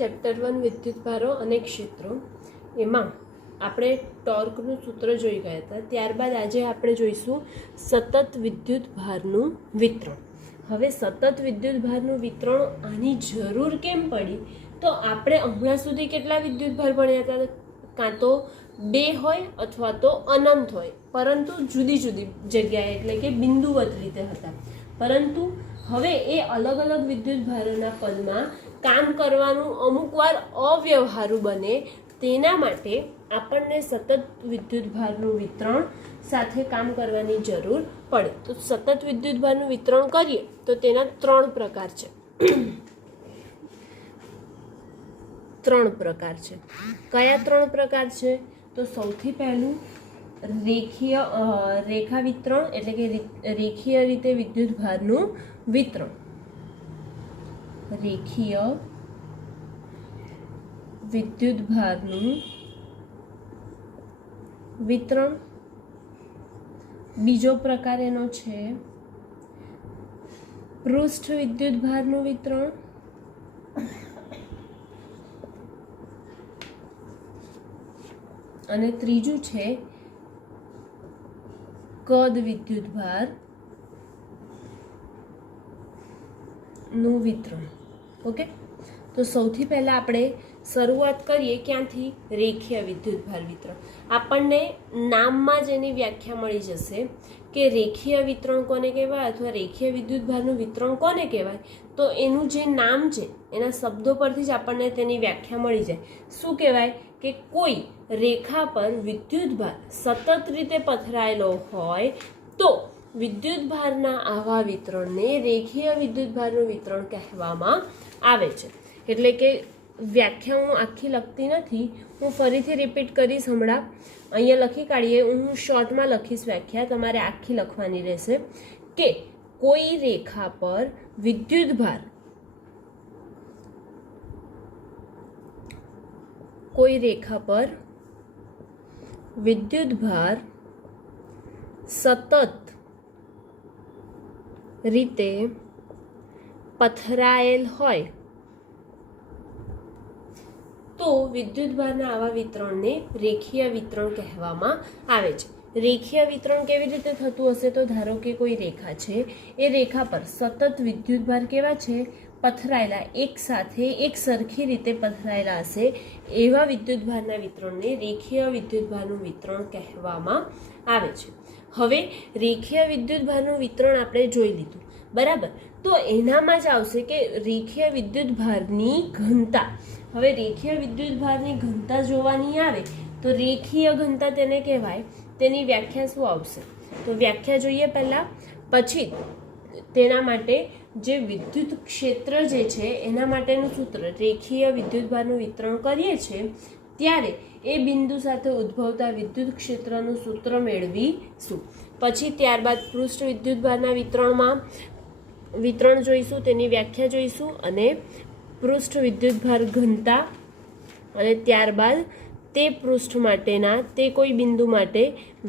Chapter 1 વિદ્યુતભારો અને ક્ષેત્રો એમાં આપણે ટોર્કનું સૂત્ર જોઈ ગયા હતા. ત્યારબાદ આજે આપણે જોઈશું સતત વિદ્યુતભારનું વિતરણ. હવે સતત વિદ્યુતભારનું વિતરણ આની જરૂર કેમ પડી? તો આપણે હમણાં સુધી કેટલા વિદ્યુતભાર ભણ્યા હતા? કાં તો 2 હોય અથવા તો અનંત હોય, પરંતુ જુદી જુદી જગ્યાએ એટલે કે બિંદુવત રીતે હતા. પરંતુ હવે એ અલગ અલગ વિદ્યુતભારોના પદમાં કામ કરવાનું અમુક વાર અવ્યવહારુ બને, તેના માટે આપણને સતત વિદ્યુતભારનું વિતરણ સાથે કામ કરવાની જરૂર પડે. તો સતત વિદ્યુતભારનું વિતરણ કરીએ તો તેના 3 પ્રકાર છે. 3 પ્રકાર છે. કયા 3 પ્રકાર છે? તો સૌથી પહેલું રેખા વિતરણ એટલે કે રેખીય રીતે વિદ્યુતભારનું વિતરણ. રેખીય વિદ્યુતભારનું વિતરણ. બીજો પ્રકાર એનો છે પૃષ્ઠ વિદ્યુતભારનું વિતરણ. અને ત્રીજું છે કદ વિદ્યુતભાર નું વિતરણ. ઓકે, તો સૌથી પહેલા આપણે શરૂઆત કરીએ ક્યાંથી? રેખીય વિદ્યુતભાર વિતરણ. આપણને નામમાં જ એની વ્યાખ્યા મળી જશે કે રેખીય વિતરણ કોને કહેવાય અથવા રેખીય વિદ્યુતભારનું વિતરણ કોને કહેવાય. તો એનું જે નામ છે એના શબ્દો પરથી જ આપણને તેની વ્યાખ્યા મળી જાય. શું કહેવાય કે કોઈ રેખા પર વિદ્યુતભાર સતત રીતે પથરાયેલો હોય તો વિદ્યુતભારના આવા વિતરણને રેખીય વિદ્યુતભારનું વિતરણ કહેવામાં આવે છે. એટલે કે વ્યાખ્યા હું આખી લખતી નથી, હું ફરીથી રિપીટ કરીશ. હમણાં અહીંયા લખી કાઢીએ, હું શોર્ટમાં લખીશ વ્યાખ્યા, તમારે આખી લખવાની રહેશે. કે કોઈ રેખા પર વિદ્યુતભાર સતત રીતે પથરાયેલ હોય તો વિદ્યુતભારના આવા વિતરણને રેખીય વિતરણ કહેવામાં આવે છે. રેખીય વિતરણ કેવી રીતે થતું હશે? તો ધારો કે કોઈ રેખા છે, એ રેખા પર સતત વિદ્યુતભાર કેવા છે? પથરાયેલા, એક સાથે એક સરખી રીતે પથરાયેલા હશે. એવા વિદ્યુતભારના વિતરણને રેખીય વિદ્યુતભારનું વિતરણ કહેવામાં આવે છે. હવે રેખીય વિદ્યુતભારનું વિતરણ આપણે જોઈ લીધું, બરાબર? તો એનામાં જ આવશે કે રેખીય વિદ્યુતભારની ઘનતા. હવે રેખીય વિદ્યુતભારની ઘનતા જોવાની આવે તો રેખીય ઘનતા તેને કહેવાય. તેની વ્યાખ્યા શું આવશે? તો વ્યાખ્યા જોઈએ પહેલાં, પછી તેના માટે જે વિદ્યુત ક્ષેત્ર જે છે એના માટેનું સૂત્ર. રેખીય વિદ્યુતભારનું વિતરણ કરીએ છીએ ત્યારે એ બિંદુ સાથે ઉદ્ભવતા વિદ્યુત ક્ષેત્રનું સૂત્ર મેળવીશું. પછી ત્યારબાદ પૃષ્ઠ વિદ્યુતભારના વિતરણ જોઈશું, તેની વ્યાખ્યા જોઈશું, અને પૃષ્ઠ વિદ્યુતભાર ઘનતા, અને ત્યારબાદ તે પૃષ્ઠ માટેના તે કોઈ બિંદુ માટે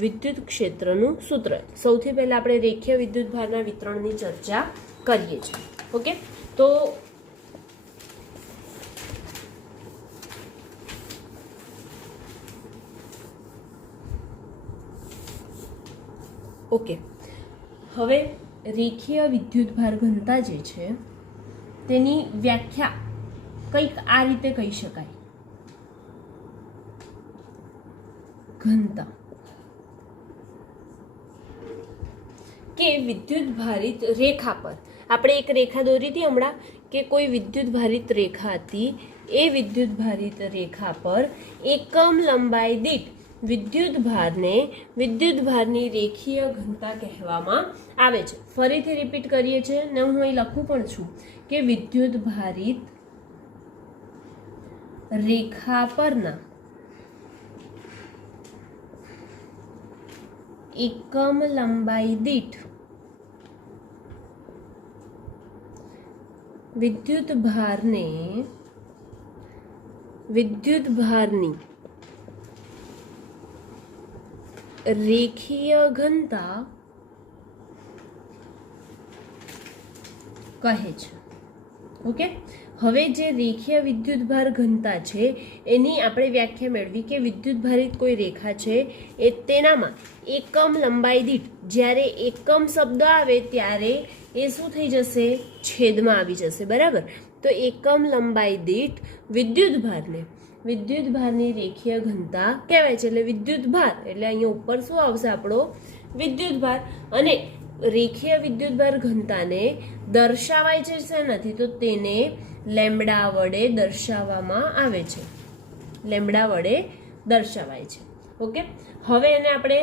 વિદ્યુત ક્ષેત્રનું સૂત્ર. સૌથી પહેલાં આપણે રેખીય વિદ્યુતભારના વિતરણની ચર્ચા કરીએ છીએ. ઓકે, તો હવે રેખીય વિદ્યુતભાર ઘનતા જે છે તેની વ્યાખ્યા કંઈક આ રીતે કહી શકાય. ઘનતા કે વિદ્યુતભારિત રેખા પર, આપણે એક રેખા દોરી હતી હમણાં કે કોઈ વિદ્યુતભારિત રેખા હતી, એ વિદ્યુતભારિત રેખા પર એકમ લંબાઈ દીઠ વિદ્યુતભારની રેખીય ઘનતા કહેવામાં આવે છે. ફરીથી રિપીટ કરીએ છીએ ને હું અહીં લખું પણ છું કે વિદ્યુતભારિત રેખા પરના એકમ લંબાઈ દીઠ વિદ્યુતભારની રેખીય ઘનતા કહે છે. ઓકે, હવે જે રેખીય વિદ્યુતભાર ઘનતા છે એની આપણે વ્યાખ્યા મેળવી કે વિદ્યુતભારિત કોઈ રેખા છે એ તેનામાં એકમ લંબાઈ દીઠ જ્યારે એકમ શબ્દ આવે ત્યારે એ શું થઈ જશે, છેદમાં આવી જશે, બરાબર. તો એકમ લંબાઈ દીઠ વિદ્યુતભારની રેખીય ઘનતા કહેવાય છે. એટલે વિદ્યુતભાર એટલે અહીંયા ઉપર શું આવશે આપણો વિદ્યુતભાર. અને રેખીય વિદ્યુતભાર ઘનતાને દર્શાવાય છે શેનાથી, તો તેને લેમ્બડા વડે દર્શાવવામાં આવે છે. લેમ્બડા વડે દર્શાવાય છે. ઓકે, હવે એને આપણે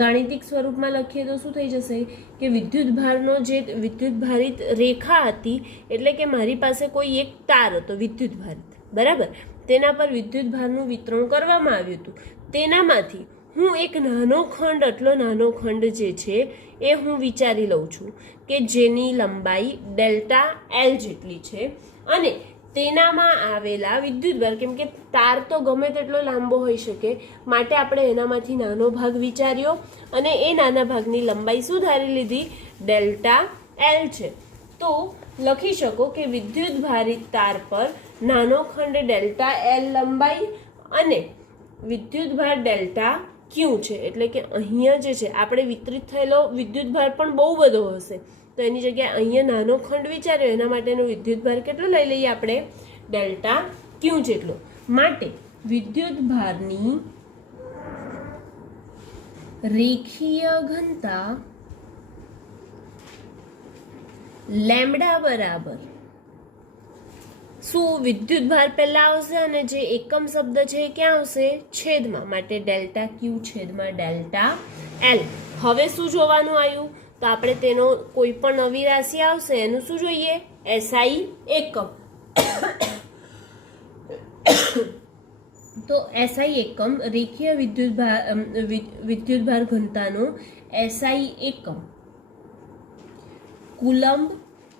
ગાણિતિક સ્વરૂપમાં લખીએ તો શું થઈ જશે કે વિદ્યુતભારનો જે વિદ્યુતભારિત રેખા હતી એટલે કે મારી પાસે કોઈ એક તાર હતો વિદ્યુતભારિત, બરાબર. તેના પર વિદ્યુતભારનું વિતરણ કરવામાં આવ્યું હતું. તેનામાંથી હું એક નાનો ખંડ, આટલો નાનો ખંડ જે છે એ હું વિચારી લઉં છું કે જેની લંબાઈ ડેલ્ટા એલ જેટલી છે અને તેનામાં આવેલા વિદ્યુતભાર, કેમ કે તાર તો ગમે તેટલો લાંબો હોઈ શકે, માટે આપણે એનામાંથી નાનો ભાગ વિચાર્યો અને એ નાના ભાગની લંબાઈ શું ધારી લીધી, ડેલ્ટા એલ છે. તો લખી શકો કે વિદ્યુતભારિત તાર પર નાનો ખંડ ડેલ્ટા એલ લંબાઈ અને વિદ્યુતભાર ડેલ્ટા ક્યુ છે. એટલે કે અહીંયા જે છે આપણે વિતરિત થયેલો વિદ્યુતભાર પણ બહુ બધો હશે, તો એની જગ્યાએ અહીંયા નાનો ખંડ વિચાર્યો, એના માટેનો વિદ્યુતભાર કેટલો લઈ લઈએ આપણે, ડેલ્ટા ક્યુ જેટલો. માટે વિદ્યુતભારની રેખીય ઘનતા લેમ્બડા બરાબર શું, વિદ્યુતભાર પહેલા આવશે અને જે એકમ શબ્દ છે એ ક્યાં આવશે, છેદમાં. માટે ડેલ્ટા ક્યુ છેદમાં ડેલ્ટા એલ. હવે શું જોવાનું આવ્યું, તો આપણે તેનો કોઈ પણ નવી રાશિ આવશે એનું શું જોઈએ, એસઆઈ એકમ. તો એસઆઈ એકમ રેખીય વિદ્યુતભાર ઘનતાનો એસઆઈ એકમ કુલંબ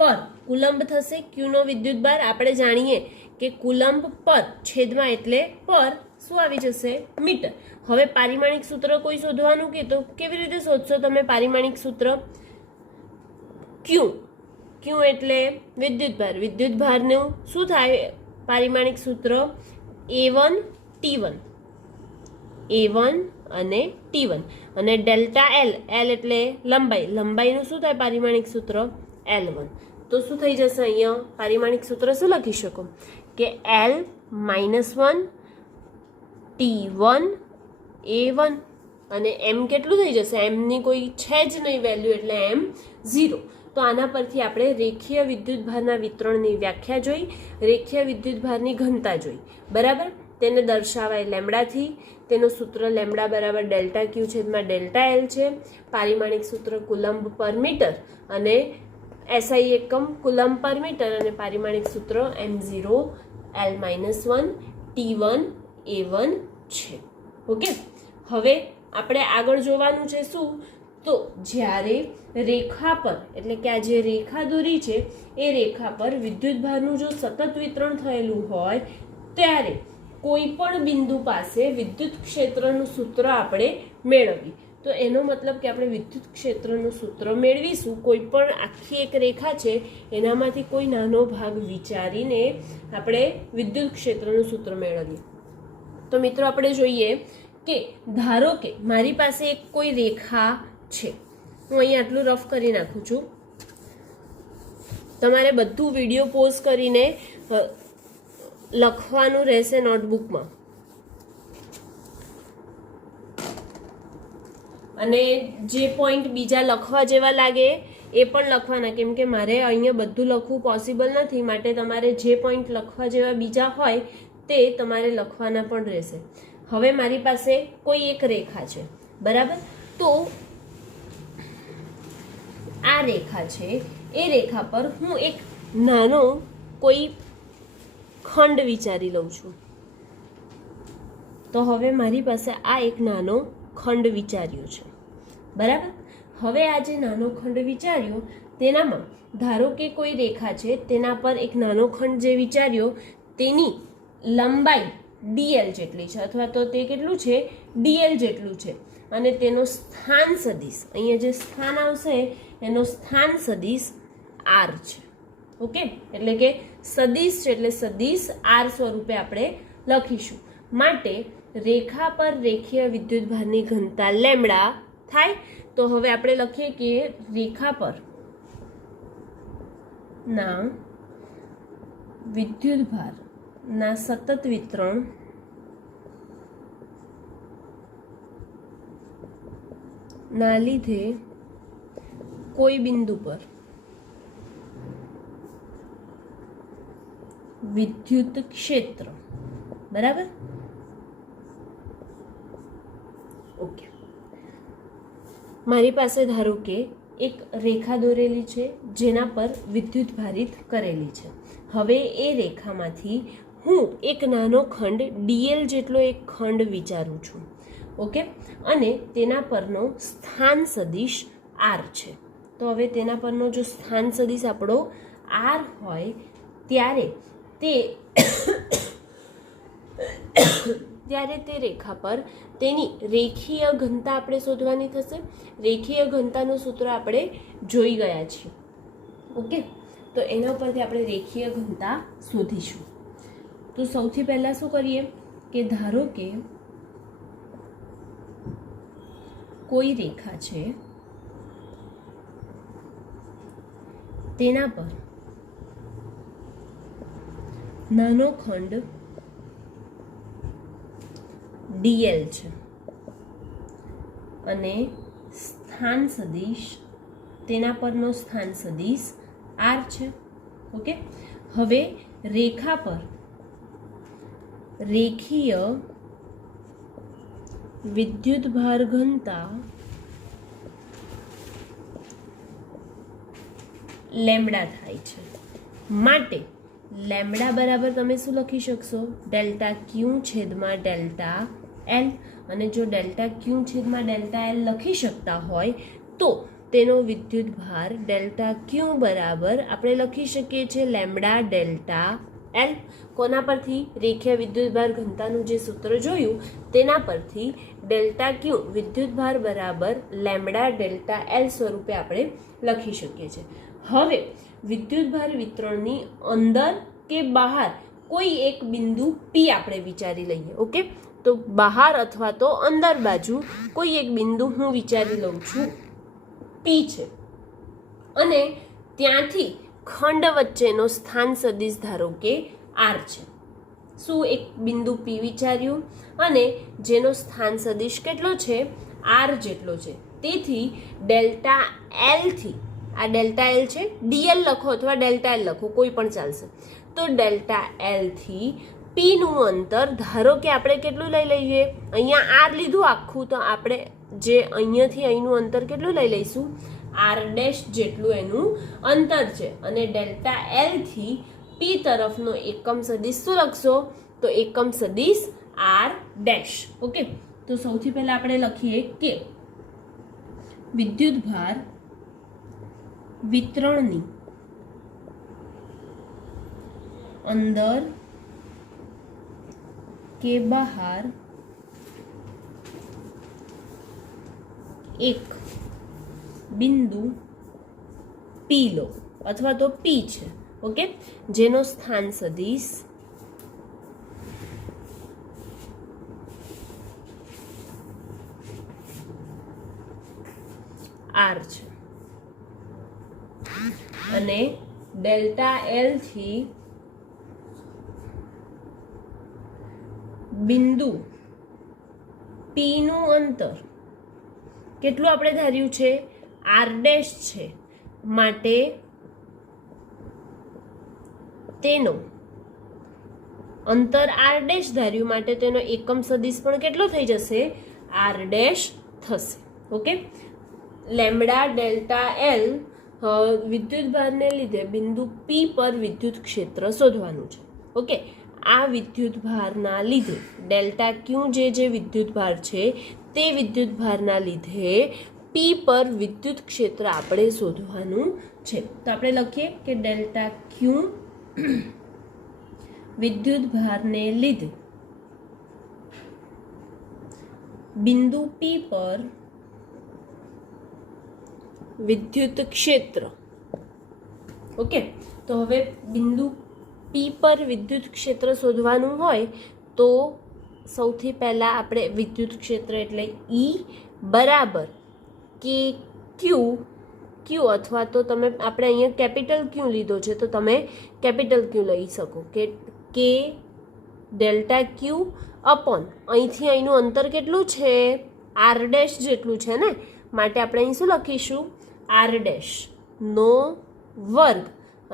પર, કુલંબ થશે ક્યુનો વિદ્યુતભાર. આપણે જાણીએ કે કુલંબ પર છેદમાં એટલે પર શું આવી જશે, મીટર. હવે પારિમાણિક સૂત્ર કોઈ શોધવાનું કે તો કેવી રીતે શોધશો તમે પારિમાણિક સૂત્ર, ક્યુ એટલે વિદ્યુતભાર, વિદ્યુતભારનું શું થાય પારિમાણિક સૂત્ર, A1 T1, A1 અને T1. અને ડેલ્ટા એલ, એલ એટલે લંબાઈ, લંબાઈનું શું થાય પારિમાણિક સૂત્ર, L1. તો શું થઈ જશે અહીંયા પારિમાણિક સૂત્ર શું લખી શકો કે L-1 T1 A1 અને m કેટલું થઈ જશે, એમની કોઈ છે જ નહીં વેલ્યુ એટલે m0. તો આના પરથી આપણે રેખીય વિદ્યુતભારના વિતરણની વ્યાખ્યા જોઈ, રેખીય વિદ્યુતભારની ઘનતા જોઈ, બરાબર. તેને દર્શાવાય લેમ્બડાથી, તેનું સૂત્ર લેમ્બડા બરાબર ડેલ્ટા ક્યુ છેદમાં ડેલ્ટા એલ છે. પારિમાણિક સૂત્ર કુલંબ પર મીટર અને એસઆઈ એકમ કુલંબ પર મીટર અને પારિમાણિક સૂત્ર m0 L-1 T1 A1 છે. ઓકે, હવે આપણે આગળ જોવાનું છે શું, તો જ્યારે રેખા પર એટલે કે આ જે રેખા દોરી છે એ રેખા પર વિદ્યુતભારનું જો સતત વિતરણ થયેલું હોય ત્યારે કોઈ પણ બિંદુ પાસે વિદ્યુત ક્ષેત્રનું સૂત્ર આપણે મેળવીએ. તો એનો મતલબ કે આપણે વિદ્યુત ક્ષેત્રનું સૂત્ર મેળવીશું. કોઈ પણ આખી એક રેખા છે એનામાંથી કોઈ નાનો ભાગ વિચારીને આપણે વિદ્યુત ક્ષેત્રનું સૂત્ર મેળવીએ. તો મિત્રો આપણે જોઈએ કે ધારો કે મારી પાસે એક કોઈ રેખા છે, હું અહીંયા આટલું રફ કરી નાખું છું, તમારે બધું વિડીયો પોઝ કરીને લખવાનું રહેશે નોટબુકમાં અને જે પોઈન્ટ બીજા લખવા જેવા લાગે એ પણ લખવાના, કેમ કે મારે અહીંયા બધું લખવું પોસિબલ નથી, માટે તમારે જે પોઈન્ટ લખવા જેવા બીજા હોય તે તમારે લખવાના પણ રહેશે. હવે મારી પાસે કોઈ એક રેખા છે, બરાબર. તો આ રેખા છે, એ રેખા પર હું એક નાનો કોઈ ખંડ વિચારી લઉં છું. તો હવે મારી પાસે આ એક નાનો ખંડ વિચાર્યો છે, બરાબર. હવે આ જે નાનો ખંડ વિચાર્યો તેનામાં ધારો કે કોઈ રેખા છે, તેના પર એક નાનો ખંડ જે વિચાર્યો તેની લંબાઈ dl જેટલી છે, અથવા તો તે કેટલું છે dl જેટલું છે, અને તેનો સ્થાન સદિશ, અહીંયા જે સ્થાન આવશે એનો સ્થાન સદિશ r છે, ઓકે, એટલે કે સદિશ છે એટલે સદિશ આર સ્વરૂપે આપણે લખીશું. માટે રેખા પર રેખીય વિદ્યુતભારની ઘનતા લેમડા થાય. તો હવે આપણે લખીએ કે રેખા પર ના વિદ્યુતભાર ના સતત વિતરણ ના લીધે કોઈ બિંદુ પર વિદ્યુત ક્ષેત્ર, બરાબર, ઓકે. મારી પાસે ધારો કે એક રેખા દોરેલી છે જેના પર વિદ્યુત ભારિત કરેલી છે. હવે એ રેખામાંથી હું એક નાનો ખંડ ડીએલ જેટલો એક ખંડ વિચારું છું, ઓકે, અને તેના પરનો સ્થાન સદિશ આર છે. તો હવે તેના પરનો જો સ્થાન સદિશ આપણો આર હોય ત્યારે તે રેખા પર તેની રેખીય ઘનતા આપણે શોધવાની થશે. રેખીય ઘનતાનું સૂત્ર આપણે જોઈ ગયા છીએ, ઓકે. તો એના ઉપરથી આપણે રેખીય ઘનતા શોધીશું. તો સૌથી પહેલા શું કરીએ કે ધારો કે કોઈ રેખા છે, તેના પર નાનો ખંડ ડીએલ છે અને સ્થાન સદિશ તેના પરનો સ્થાન સદિશ આર છે, ઓકે. હવે રેખા પર રેખીય વિદ્યુતભાર ઘનતા લેમ્બડા થાય છે. માટે લેમ્બડા બરાબર તમે શું લખી શકશો? ડેલ્ટા ક્યુ છેદમાં ડેલ્ટા એલ. અને જો ડેલ્ટા ક્યુ છેદમાં ડેલ્ટા એલ લખી શકતા હોય તો તેનો વિદ્યુતભાર ડેલ્ટા ક્યુ બરાબર આપણે લખી શકીએ છીએ લેમ્બડા ડેલ્ટા એલ. કોના પરથી? રેખીય વિદ્યુતભાર ઘનતાનું જે સૂત્ર જોયું તેના પરથી ડેલ્ટા ક્યુ વિદ્યુતભાર બરાબર લેમ્બડા ડેલ્ટા એલ સ્વરૂપે આપણે લખી શકીએ છીએ. હવે વિદ્યુતભાર વિતરણની અંદર કે બહાર કોઈ એક બિંદુ પી આપણે વિચારી લઈએ, ઓકે. તો બહાર અથવા તો અંદર બાજુ કોઈ એક બિંદુ હું વિચારી લઉં છું પી છે અને ત્યાંથી ખંડ વચ્ચેનો સ્થાન સદિશ ધારો કે આર છે. શું એક બિંદુ પી વિચાર્યું અને જેનો સ્થાન સદિશ કેટલો છે? આર જેટલો છે. તેથી ડેલ્ટા એલ થી, આ ડેલ્ટા એલ છે, ડીએલ લખો અથવા ડેલ્ટા એલ લખો કોઈ પણ ચાલશે. તો ડેલ્ટા એલ થી પી નું અંતર ધારો કે આપણે કેટલું લઈ લઈએ? અહીંયા આર લીધું આખું, તો આપણે જે અહીંયાથી અહીંનું અંતર કેટલું લઈ લઈશું? આર ડેશ જેટલું એનું અંતર છે. અને ડેલ્ટા એલ થી પી તરફનો એકમ સદિશ શું લખશો? તો એકમ સદિશ આર ડેશ, ઓકે. તો સૌથી પહેલા આપણે લખીએ કે વિદ્યુતભાર વિતરણની અંદર કે બહાર એક બિંદુ પી લો અથવા તો પી છે, ઓકે, જેનો સ્થાન સદિશ આર છે અને ડેલ્ટા એલ થી બિંદુ પી નું અંતર કેટલું આપણે ધાર્યું છે? આર ડેશ છે. માટે તેનો અંતર આર ડેશ ધાર્યું માટે તેનો એકમ સદિશ પણ કેટલો થઈ જશે? આર ડેશ થશે, ઓકે. લેમ્બડા ડેલ્ટા એલ વિદ્યુતભારને લીધે બિંદુ પી પર વિદ્યુત ક્ષેત્ર શોધવાનું છે, ઓકે. આ વિદ્યુતભારના લીધે ડેલ્ટા ક્યુ જે વિદ્યુતભાર છે તે વિદ્યુતભારના લીધે પી પર વિદ્યુત ક્ષેત્ર આપણે શોધવાનું છે. તો આપણે લખીએ કે ડેલ્ટા ક્યુ વિદ્યુતભારને લીધે બિંદુ પી પર વિદ્યુત ક્ષેત્ર, ઓકે. તો તો હવે બિંદુ P પર વિદ્યુત ક્ષેત્ર શોધવાનું હોય તો સૌથી પહેલાં આપણે વિદ્યુત ક્ષેત્ર એટલે E બરાબર કે ક્યુ અથવા તો તમે આપણે અહીંયા કેપિટલ ક્યુ લીધો છે તો તમે કેપિટલ ક્યુ લઈ શકો કે ડેલ્ટા ક્યુ અપોન અહીંથી અહીંનું અંતર કેટલું છે આર ડેશ જેટલું છે ને, માટે આપણે અહીં શું લખીશું આર ડેશ નો વર્ગ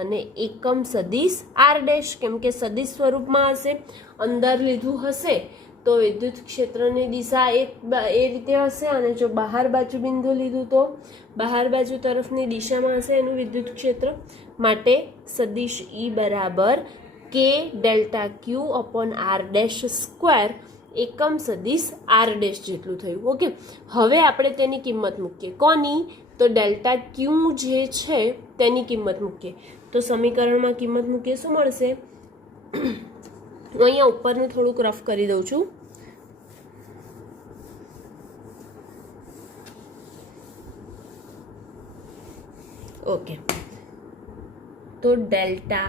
અને એકમ સદિશ આર ડેશ, કેમ કે સદિશ સ્વરૂપમાં હશે, અંદર લીધું હશે તો વિદ્યુત ક્ષેત્રની દિશા એ રીતે હશે, અને જો બહાર બાજુ બિંદુ લીધું તો બહાર બાજુ તરફની દિશામાં હશે એનું વિદ્યુત ક્ષેત્ર, માટે સદિશ E બરાબર કે delta q upon r dash square એકમ સદિશ આર ડેશ જેટલું થયું. ઓકે, હવે આપણે તેની કિંમત મૂકીએ. કોની? તો ડેલ્ટા ક્યુ જે છે તેની કિંમત મૂકીએ. તો સમીકરણમાં કિંમત મૂકીએ શું મળશે? હું અહીંયા ઉપરનું થોડુંક રફ કરી દઉં છું. ઓકે, તો ડેલ્ટા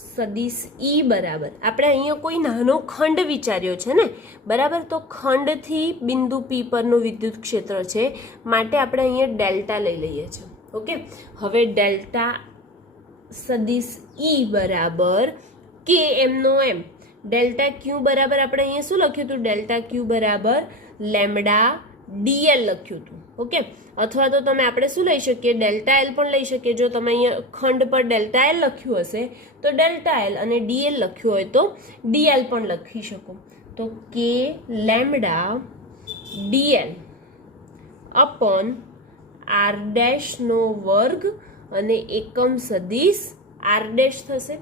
સદિશ E બરાબર આપણે અહીંયા કોઈ નાનો ખંડ વિચાર્યો છે ને, બરાબર, તો ખંડથી બિંદુ P પરનું વિદ્યુત ક્ષેત્ર છે, માટે આપણે અહીંયા ડેલ્ટા લઈ લઈએ છીએ. ઓકે, હવે ડેલ્ટા સદિશ E બરાબર કે એમનો એમ ડેલ્ટા ક્યુ બરાબર આપણે અહીંયા શું લખ્યું હતું? ડેલ્ટા ક્યુ બરાબર લેમડા ડીએલ લખ્યું હતું. ઓકે, અથવા તો તમે આપણે શું લઈ શકીએ? ડેલ્ટા એલ પણ લઈ શકીએ. જો તમે અહીંયા ખંડ પર ડેલ્ટા એલ લખ્યું હશે તો ડેલ્ટા એલ, અને ડીએલ લખ્યું હોય તો ડીએલ પણ લખી શકો. તો કે લેમડા ડીએલ અપોન આર ડેશનો વર્ગ અને એકમ સદિશ આર ડેશ થશે.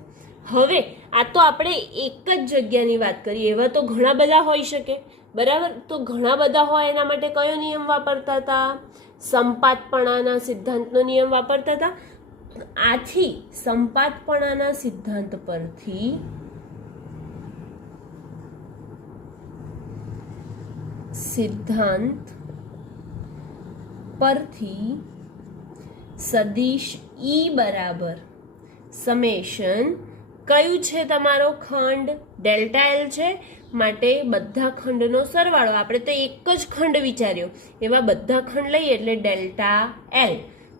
હવે આ તો આપણે એક જ જગ્યાની વાત કરીએ, એવા તો ઘણા બધા હોઈ શકે, બરાબર. તો ઘણા બધા હોય એના માટે કયો નિયમ વાપરતા હતા? સંપાતપણાના સિદ્ધાંતનો નિયમ વાપરતા હતા. આથી સંપાતપણાના સિદ્ધાંત પરથી સદિશ E બરાબર સમેશન કયું છે તમારો ખંડ? ડેલ્ટા એલ છે, માટે બધા ખંડનો સરવાળો. આપણે તો એક જ ખંડ વિચાર્યો, એવા બધા ખંડ લઈએ એટલે ડેલ્ટા એલ.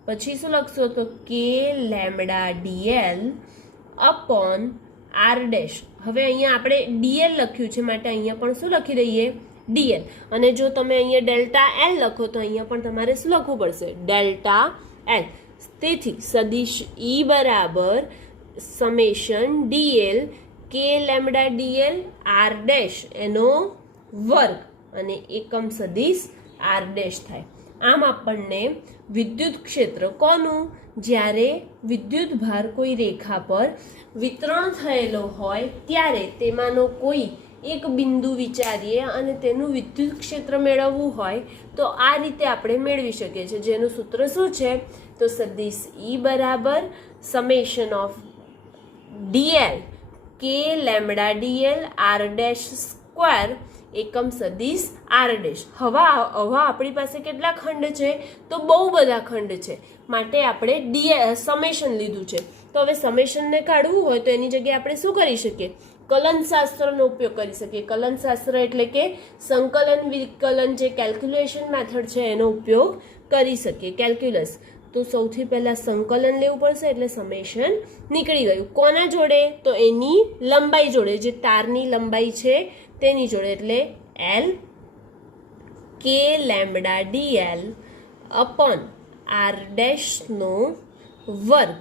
પછી શું લખશો? તો કે lambda DL upon r dash. હવે અહીંયા આપણે ડીએલ લખ્યું છે, માટે અહીંયા પણ શું લખી દઈએ? ડીએલ. અને જો તમે અહીંયા ડેલ્ટા એલ લખો તો અહીંયા પણ તમારે શું લખવું પડશે? Delta L. તેથી સદિશ E બરાબર સમેશન ડીએલ કે લેમડા ડીએલ આર ડેશ એનો વર્ગ અને એકમ સદિશ આર ડેશ થાય. આમ આપણને વિદ્યુત ક્ષેત્ર કોનું? જ્યારે વિદ્યુત ભાર કોઈ રેખા પર વિતરણ થયેલો હોય ત્યારે તેમાંનો કોઈ એક બિંદુ વિચારીએ અને તેનું વિદ્યુત ક્ષેત્ર મેળવવું હોય તો આ રીતે આપણે મેળવી શકીએ છીએ. જેનું સૂત્ર શું છે? તો સદિશ E બરાબર સમેશન ઓફ ડીએલ કે lambda dl r dash square એકમ સદિશ આર ડેશ. હવે આપણી પાસે કેટલા ખંડ છે? તો બહુ બધા ખંડ છે, માટે આપણે સમેશન લીધું છે. તો હવે સમેશનને કાઢવું હોય તો એની જગ્યાએ આપણે શું કરી શકીએ? કલનશાસ્ત્રનો ઉપયોગ કરી શકીએ. કલનશાસ્ત્ર એટલે કે સંકલન વિકલન જે કેલ્ક્યુલેશન મેથડ છે એનો ઉપયોગ કરી શકીએ, કેલ્ક્યુલસ. તો સૌથી પહેલાં સંકલન લેવું પડશે એટલે સમેશન નીકળી ગયું. કોના જોડે? તો એની લંબાઈ જોડે, જે તારની લંબાઈ છે તેની જોડે, એટલે એલ કે લેમડા ડીએલ અપોન આર ડેશનો વર્ગ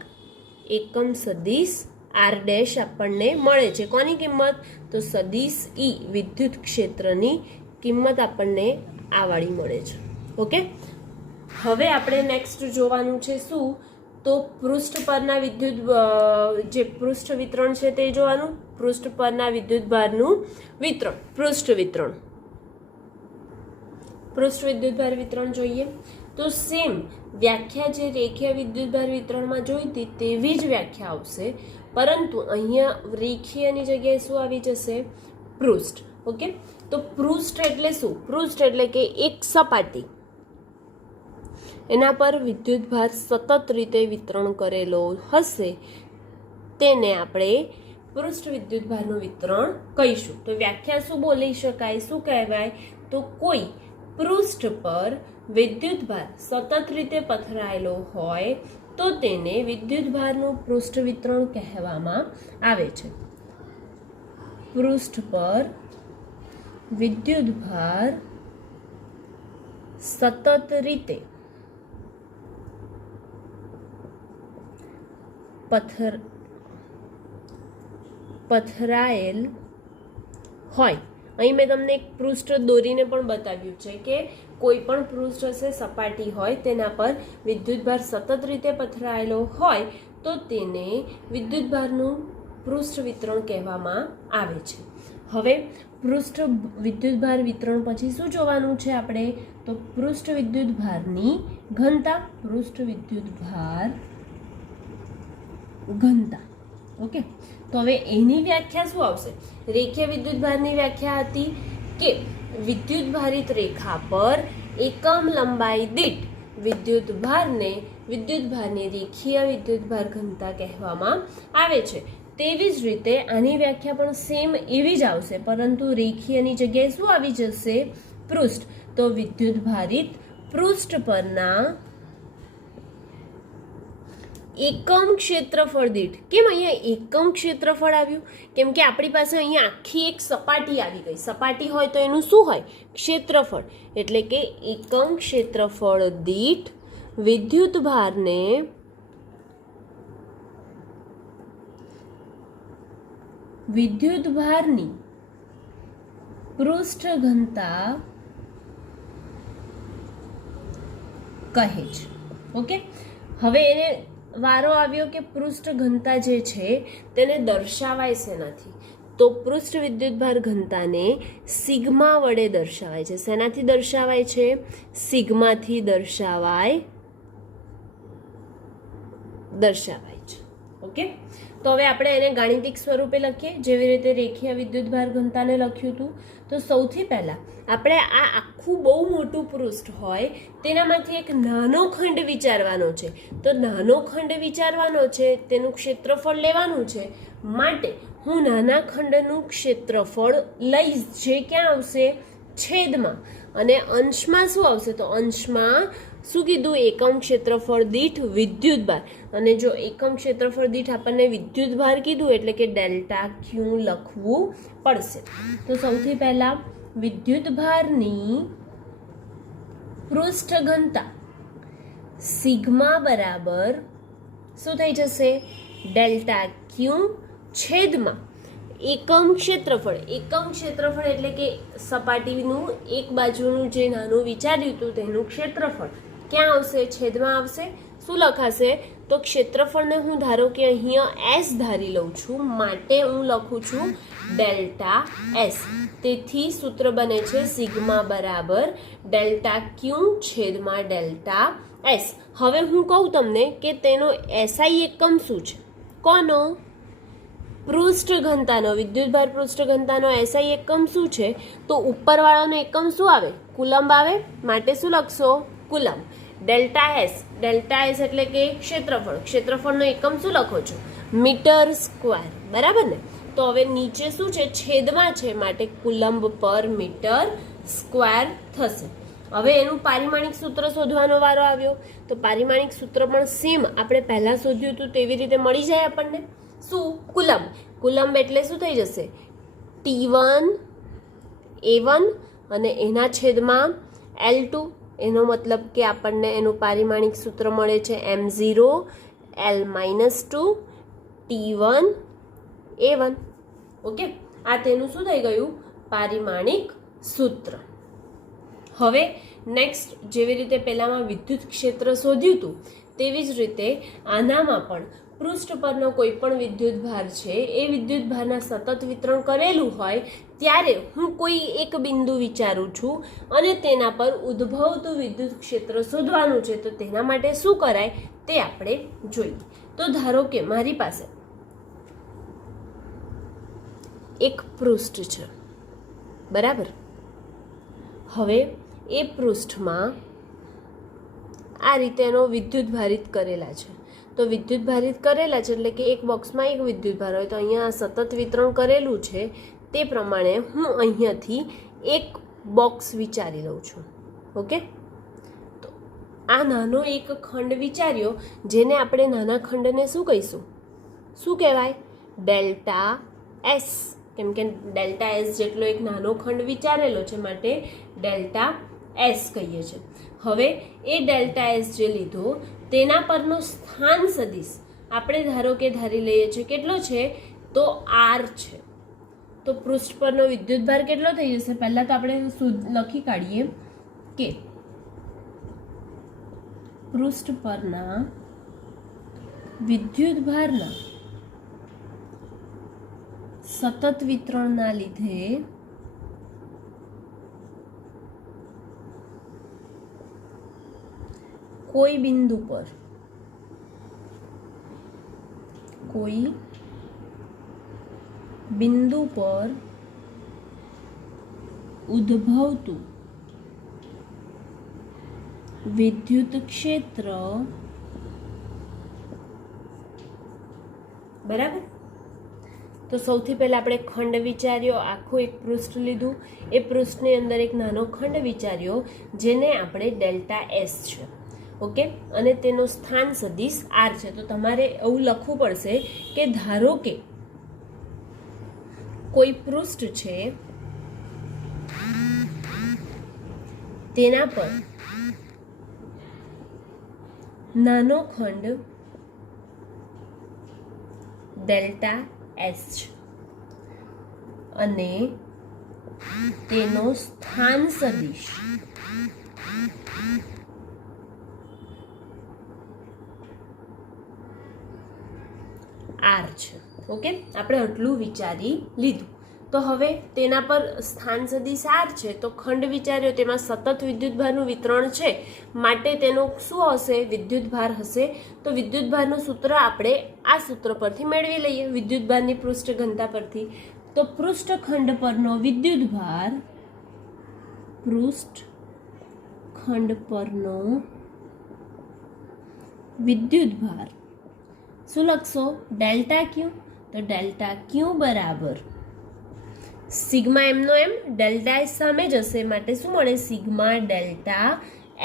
એકમ સદિશ આર ડેશ આપણને મળે છે. કોની કિંમત? તો સદિશ E વિદ્યુત ક્ષેત્રની કિંમત આપણને આવાળી મળે છે. ઓકે, હવે આપણે નેક્સ્ટ જોવાનું છે શું? તો પૃષ્ઠ પરના વિદ્યુત જે પૃષ્ઠ વિતરણ છે તે જોવાનું. પૃષ્ઠ પરના વિદ્યુત ભારનું વિતરણ, પૃષ્ઠ વિદ્યુત ભાર વિતરણ જોઈએ. તો સેમ વ્યાખ્યા જે રેખીય વિદ્યુત ભાર વિતરણમાં જોઈ હતી તેવી જ વ્યાખ્યા આવશે, પરંતુ અહીંયા રેખીયની જગ્યાએ શું આવી જશે? પૃષ્ઠ. ઓકે, તો પૃષ્ઠ એટલે શું? પૃષ્ઠ એટલે કે એક સપાટી એના પર વિદ્યુતભાર સતત રીતે વિતરણ કરેલો હશે તેને આપણે પૃષ્ઠ વિદ્યુતભારનું વિતરણ કહીશું. તો વ્યાખ્યા શું બોલી શકાય, શું કહેવાય? તો કોઈ પૃષ્ઠ પર વિદ્યુતભાર સતત રીતે પથરાયેલો હોય તો તેને વિદ્યુતભારનું પૃષ્ઠ વિતરણ કહેવામાં આવે છે. પૃષ્ઠ પર વિદ્યુતભાર સતત રીતે પથરાયેલ હોય. અહીં મેં તમને એક પૃષ્ઠ દોરીને પણ બતાવ્યું છે કે કોઈ પણ પૃષ્ઠ હશે, સપાટી હોય, તેના પર વિદ્યુતભાર સતત રીતે પથરાયેલો હોય તો તેને વિદ્યુતભારનું પૃષ્ઠ વિતરણ કહેવામાં આવે છે. હવે પૃષ્ઠ વિદ્યુતભાર વિતરણ પછી શું જોવાનું છે આપણે? તો પૃષ્ઠ વિદ્યુતભારની ઘનતા. પૃષ્ઠ વિદ્યુતભાર ઘનતા. ઓકે, તો હવે એની વ્યાખ્યા શું આવશે? રેખીય વિદ્યુતભારની વ્યાખ્યા હતી કે વિદ્યુતભારિત રેખા પર એકમ લંબાઈ દીઠ વિદ્યુતભારની રેખીય વિદ્યુતભાર ઘનતા કહેવામાં આવે છે. તેવી જ રીતે આની વ્યાખ્યા પણ સેમ એવી જ આવશે, પરંતુ રેખીયની જગ્યાએ શું આવી જશે? પૃષ્ઠ. તો વિદ્યુતભારિત પૃષ્ઠ પરના એકમ ક્ષેત્રફળ દીઠ. કેમ અહીંયા એકમ ક્ષેત્રફળ આવ્યું? કેમ કે આપણી પાસે અહીંયા આખી એક સપાટી આવી ગઈ. સપાટી હોય તો એનું શું હોય? ક્ષેત્રફળ. એટલે કે એકમ ક્ષેત્રફળ દીઠ વિદ્યુતભારની પૃષ્ઠ ઘનતા કહે છે. ઓકે, હવે એને વારો આવ્યો કે પૃષ્ઠ ઘનતા જે છે તેને દર્શાવાય શેનાથી? તો પૃષ્ઠ વિદ્યુતભાર ઘનતાને સિગ્મા વડે દર્શાવાય છે. શેનાથી દર્શાવાય છે? સિગ્માથી દર્શાવાય છે. ઓકે, તો હવે આપણે એને ગાણિતિક સ્વરૂપે લખીએ, જેવી રીતે રેખીય વિદ્યુતભાર ઘનતાને લખ્યું હતું. તો સૌથી પહેલા આપણે આ આખું બહુ મોટું પૃષ્ઠ હોય તેનામાંથી એક નાનો ખંડ વિચારવાનો છે. તો નાનો ખંડ વિચારવાનો છે, તેનું ક્ષેત્રફળ લેવાનું છે. માટે હું નાના ખંડનું ક્ષેત્રફળ લઈશ, જે ક્યાં આવશે? છેદમાં. અને અંશમાં શું આવશે? તો અંશમાં શું કીધું? એકમ ક્ષેત્રફળ દીઠ વિદ્યુતભાર. અને જો એકમ ક્ષેત્રફળ દીઠ આપણને વિદ્યુતભાર કીધું એટલે કે ડેલ્ટા ક્યુ લખવું પડશે. તો સૌથી પહેલા વિદ્યુતભારની પૃષ્ઠ ઘનતા સિગ્મા બરાબર શું થઈ જશે? ડેલ્ટા ક્યુ છેદમાં એકમ ક્ષેત્રફળ. એકમ ક્ષેત્રફળ એટલે કે સપાટીનું એક બાજુનું જે નાનું વિચાર્યું હતું તેનું ક્ષેત્રફળ ક્યાં આવશે? છેદમાં આવશે. શું લખાશે? તો ક્ષેત્રફળને હું ધારો કે અહીંયા એસ ધારી લઉં છું, માટે હું લખું છું ડેલ્ટા એસ. તેથી સૂત્ર બને છે સિગ્મા બરાબર ડેલ્ટા ક્યુ છેદમાં ડેલ્ટા એસ. હવે હું કહું તમને કે તેનો એસઆઈ એકમ શું છે? કોનો? પૃષ્ઠ ઘનતાનો. વિદ્યુતભાર પૃષ્ઠ ઘનતાનો એસઆઈ એકમ શું છે? તો ઉપરવાળાનો એકમ શું આવે? કુલંબ આવે. માટે શું લખશો? કુલંબ. ડેલ્ટા એસ એટલે કે ક્ષેત્રફળ. ક્ષેત્રફળનો એકમ શું લખો છો? Metre square. બરાબર ને? તો હવે નીચે શું છે? છેદમાં છે, માટે કુલંબ પર મીટર સ્ક્વેર થશે. હવે એનું પારિમાણિક સૂત્ર શોધવાનો વારો આવ્યો. તો પારિમાણિક સૂત્ર પણ સેમ આપણે પહેલા શોધ્યું હતું તેવી રીતે મળી જાય આપણને. શું? કુલંબ. કુલંબ એટલે શું થઈ જશે? T1 A1 અને એના છેદમાં L2. એનો મતલબ કે આપણને એનું પારિમાણિક સૂત્ર મળે છે M0 L-2 T1 A1. Okay, આ તેનું શું થઈ ગયું? પારિમાણિક સૂત્ર. હવે નેક્સ્ટ, જેવી રીતે પહેલામાં વિદ્યુત ક્ષેત્ર શોધ્યું હતું તેવી જ રીતે આનામાં પણ પૃષ્ઠ પરનો કોઈ પણ વિદ્યુતભાર છે એ વિદ્યુતભારના સતત વિતરણ કરેલું હોય ત્યારે હું કોઈ એક બિંદુ વિચારું છું અને તેના પર ઉદ્ભવતું વિદ્યુત ક્ષેત્ર શોધવાનું છે. તો તેના માટે શું કરાય તે આપણે જોઈએ. તો ધારો કે મારી પાસે એક પૃષ્ઠ છે, બરાબર? હવે એ પૃષ્ઠમાં આ રીતે એનો વિદ્યુત ભારિત કરેલા છે. તો વિદ્યુત ભારિત કરેલા છે એટલે કે એક બોક્સમાં એક વિદ્યુત ભાર હોય તો અહીંયા સતત વિતરણ કરેલું છે તે પ્રમાણે હું અહીંયાથી એક બોક્સ વિચારી લઉં છું. ઓકે, તો આ નાનો એક ખંડ વિચાર્યો, જેને આપણે નાના ખંડને શું કહીશું? શું કહેવાય? Delta S. કેમ કે ડેલ્ટા એસ જેટલો એક નાનો ખંડ વિચારેલો છે માટે ડેલ્ટા એસ કહીએ છીએ. હવે એ ડેલ્ટા એસ જે લીધો તેના પરનો સ્થાન સદિશ આપણે ધારો કે ધારી લઈએ છીએ કેટલો છે? તો આર છે. તો પૃષ્ઠ પરનો વિદ્યુતભાર કેટલો થઈ જશે? પહેલા તો આપણે લખી કાઢીએ કે પૃષ્ઠ પરના વિદ્યુતભારના સતત વિતરણના લીધે કોઈ બિંદુ પર ઉદ્ભવતું વિદ્યુત ક્ષેત્ર, બરાબર. તો સૌથી પહેલા આપણે ખંડ વિચાર્યો, આખું એક પૃષ્ઠ લીધું, એ પૃષ્ઠની અંદર એક નાનો ખંડ વિચાર્યો જેને આપણે ડેલ્ટા એસ છે. ઓકે, અને તેનો સ્થાન સદિશ આર છે. તો તમારે એવું લખવું પડશે કે ધારો કે કોઈ પૃષ્ઠ છે તેના પર નાનો ખંડ ડેલ્ટા એસ છે અને તેનો સ્થાન સદિશ આર છે. ઓકે, આપણે આટલું વિચારી લીધું. તો હવે તેના પર સ્થાન સદિશ આર છે, તો ખંડ વિચાર્યો તેમાં સતત વિદ્યુતભારનું વિતરણ છે માટે તેનો શું હશે? વિદ્યુતભાર હશે. તો વિદ્યુતભારનું સૂત્ર આપણે આ સૂત્ર પરથી મેળવી લઈએ, વિદ્યુતભારની પૃષ્ઠ ઘનતા પરથી. તો પૃષ્ઠખંડ પરનો વિદ્યુતભાર શું લખશો? ડેલ્ટા ક્યુ. તો ડેલ્ટા ક્યુ બરાબર સિગ્મા એમનો એમ, ડેલ્ટા એસ સામે જ હશે માટે શું મળે? સિગ્મા ડેલ્ટા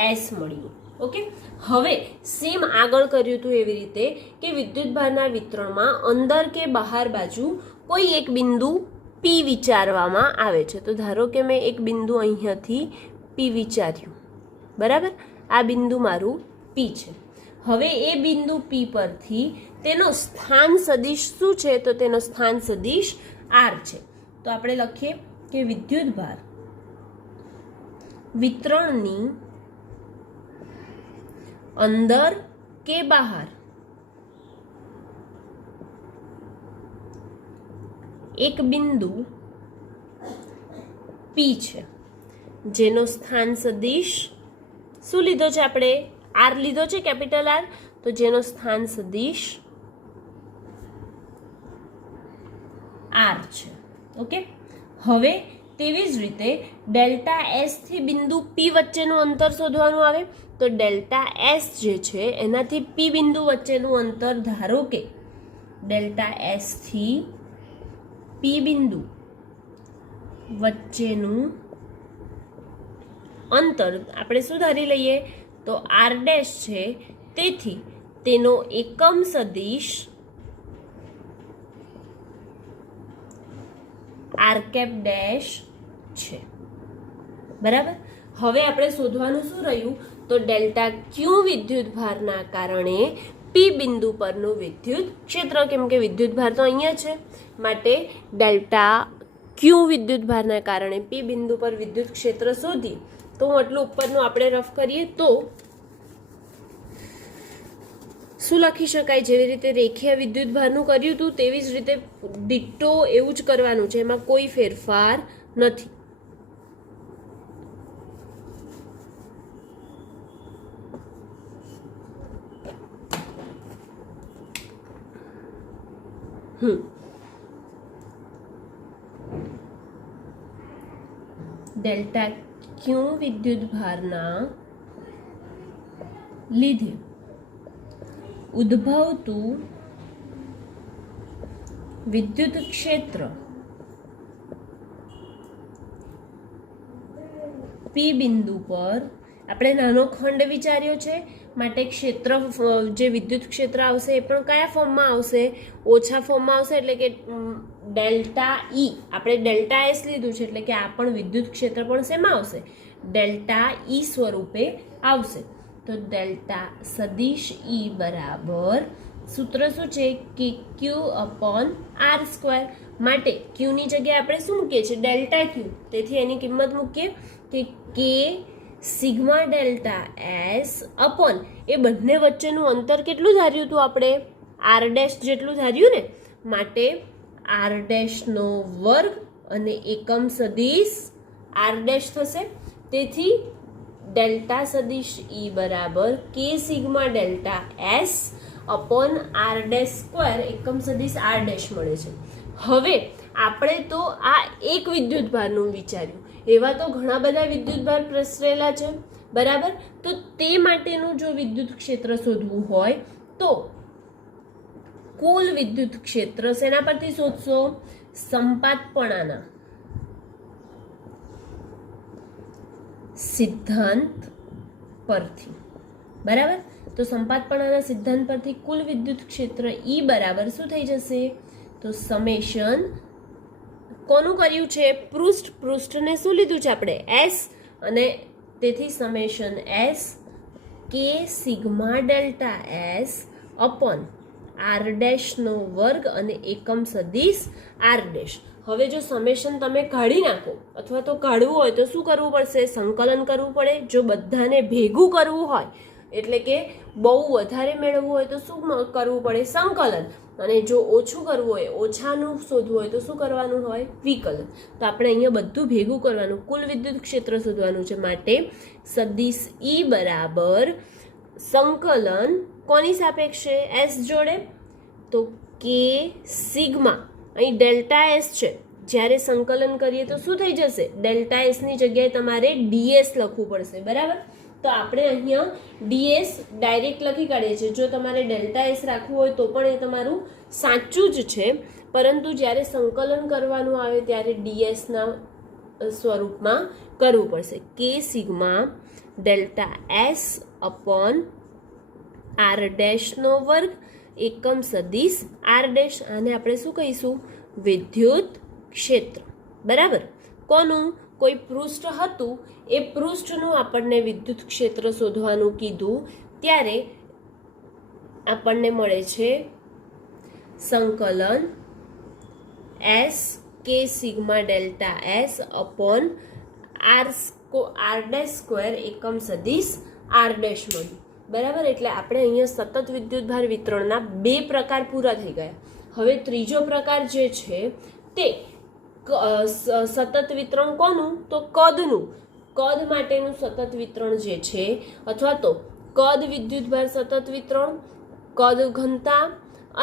એસ મળ્યું. ઓકે, હવે સેમ આગળ કર્યું હતું એવી રીતે કે વિદ્યુતભારના વિતરણમાં અંદર કે બહાર બાજુ કોઈ એક બિંદુ પી વિચારવામાં આવે છે. તો ધારો કે મેં એક બિંદુ અહીંયાથી પી વિચાર્યું, બરાબર. આ બિંદુ મારું પી છે. હવે એ બિંદુ પી પરથી તેનો સ્થાન સદિશ શું છે? તો તેનો સ્થાન સદિશ આર છે. તો આપણે લખીએ કે વિદ્યુતભાર વિતરણની અંદર કે બહાર એક બિંદુ પી છે જેનો સ્થાન સદિશ શું લીધો છે? આપણે આર લીધો છે, કેપિટલ આર. તો જેનો સ્થાન સદિશ આર છે. ઓકે, હવે તેવી જ રીતે ડેલ્ટા એસ થી બિંદુ પી વચ્ચેનું અંતર શોધવાનું આવે. તો ડેલ્ટા એસ જે છે એનાથી પી બિંદુ વચ્ચેનું અંતર ધારો કે ડેલ્ટા એસ થી પી બિંદુ વચ્ચેનું અંતર આપણે શું ધારી લઈએ? તો આર ડેશ છે. તેથી તેનો એકમ સદિશ આર કેપ ડેશ છે, બરાબર. હવે આપણે શોધવાનું શું રહ્યું? તો ડેલ્ટા ક્યુ વિદ્યુતભારના કારણે પી બિંદુ પરનું વિદ્યુત ક્ષેત્ર. કેમ કે વિદ્યુતભાર તો અહીંયા છે માટે ડેલ્ટા ક્યુ વિદ્યુતભારના કારણે પી બિંદુ પર વિદ્યુત ક્ષેત્ર શોધી. તો હું આટલું ઉપરનું આપણે રફ કરીએ તો શું લખી શકાય? જેવી રીતે રેખીય વિદ્યુતભારનું કર્યું હતું તેવી જ રીતે ડિટ્ટો એવું જ કરવાનું છે, એમાં કોઈ ફેરફાર નથી. ડેલ્ટા ક્યુ વિદ્યુતભારના લીધે ઉદ્ભવતું વિદ્યુત ક્ષેત્ર પી બિંદુ પર આપણે નાનો ખંડ વિચાર્યો છે, માટે ક્ષેત્ર જે વિદ્યુત ક્ષેત્ર આવશે એ પણ કયા ફોર્મમાં આવશે? ઓછા ફોર્મમાં આવશે, એટલે કે ડેલ્ટા ઈ. આપણે ડેલ્ટા એસ લીધું છે એટલે કે આ પણ વિદ્યુત ક્ષેત્ર પણ શેમાં આવશે? ડેલ્ટા ઈ સ્વરૂપે આવશે. તો ડેલ્ટા સદિશ ઈ બરાબર સૂત્ર શું છે કે ક્યુ અપોન આર સ્ક્વેર. માટે ક્યુની જગ્યાએ આપણે શું મૂકીએ છીએ? ડેલ્ટા ક્યુ. તેથી એની કિંમત મૂકીએ કે કે સિગ્મા ડેલ્ટા એસ અપોન એ બંને વચ્ચેનું અંતર કેટલું ધાર્યું હતું આપણે? આર ડેશ જેટલું ધાર્યું ને, માટે આર ડેશનો વર્ગ અને એકમ સદિશ આર ડેશ થશે. તેથી ડેલ્ટા સદિશ ઈ બરાબર કે sigma delta S upon r dash square એકમ સદિશ આર ડેશ મળે છે. હવે આપણે તો આ એક વિદ્યુત ભારનું વિચાર્યું, એવા તો ઘણા બધા વિદ્યુત ભાર પ્રસરેલા છે, બરાબર? તો તે માટેનું જો વિદ્યુત ક્ષેત્ર શોધવું હોય તો કુલ વિદ્યુત ક્ષેત્ર શેના પરથી શોધશો? સંપાતપણાના સિદ્ધાંત પરથી, બરાબર? તો સંપાતપણાના સિદ્ધાંત પરથી કુલ વિદ્યુત ક્ષેત્ર ઈ બરાબર શું થઈ જશે? તો સમેશન કોનું કર્યું છે? પૃષ્ઠને શું લીધું છે આપણે? એસ. અને તેથી સમેશન એસ કે sigma delta S upon R ડેશનો વર્ગ અને એકમ સદિશ આર ડેશ. હવે જો સમેશન તમે કાઢી નાખો અથવા તો કાઢવું હોય તો શું કરવું પડશે? સંકલન કરવું પડે. જો બધાને ભેગું કરવું હોય એટલે કે બહુ વધારે મેળવવું હોય તો શું કરવું પડે? સંકલન. અને જો ઓછું કરવું હોય, ઓછાનું શોધવું હોય તો શું કરવાનું હોય? વિકલન. તો આપણે અહીંયા બધું ભેગું કરવાનું, કુલ વિદ્યુત ક્ષેત્ર શોધવાનું છે. માટે સદિશ ઈ બરાબર સંકલન કોની સાપેક્ષે? એસ જોડે. તો કે સિગ્મા, અહીં ડેલ્ટા એસ છે, જ્યારે સંકલન કરીએ તો શું થઈ જશે? ડેલ્ટા એસની જગ્યાએ તમારે ડીએસ લખવું પડશે, બરાબર? તો આપણે અહીંયા ડીએસ ડાયરેક્ટ લખી કાઢીએ છીએ. જો તમારે ડેલ્ટા એસ રાખવું હોય તો પણ એ તમારું સાચું જ છે, પરંતુ જ્યારે સંકલન કરવાનું આવે ત્યારે ડીએસના સ્વરૂપમાં કરવું પડશે. કે sigma delta S upon R ડેશનો વર્ગ એકમ સદિશ આર ડેશ. આને આપણે શું કહીશું? વિદ્યુત ક્ષેત્ર, બરાબર? કોનું? કોઈ પૃષ્ઠ હતું, એ પૃષ્ઠનું આપણને વિદ્યુત ક્ષેત્ર શોધવાનું કીધું ત્યારે આપણને મળે છે સંકલન એસ કે sigma delta S upon r dash square એકમ સદિશ આર ડેશ મળ્યું, બરાબર? એટલે આપણે અહીંયા સતત વિદ્યુતભાર વિતરણના 2 પ્રકાર પૂરા થઈ ગયા. હવે ત્રીજો પ્રકાર જે છે તે સતત વિતરણ કોનું? તો કદનું. કદ માટેનું સતત વિતરણ જે છે, અથવા તો કદ વિદ્યુતભાર સતત વિતરણ, કદ ઘનતા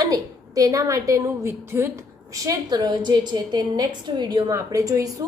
અને તેના માટેનું વિદ્યુત ક્ષેત્ર જે છે તે નેક્સ્ટ વિડીયોમાં આપણે જોઈશું.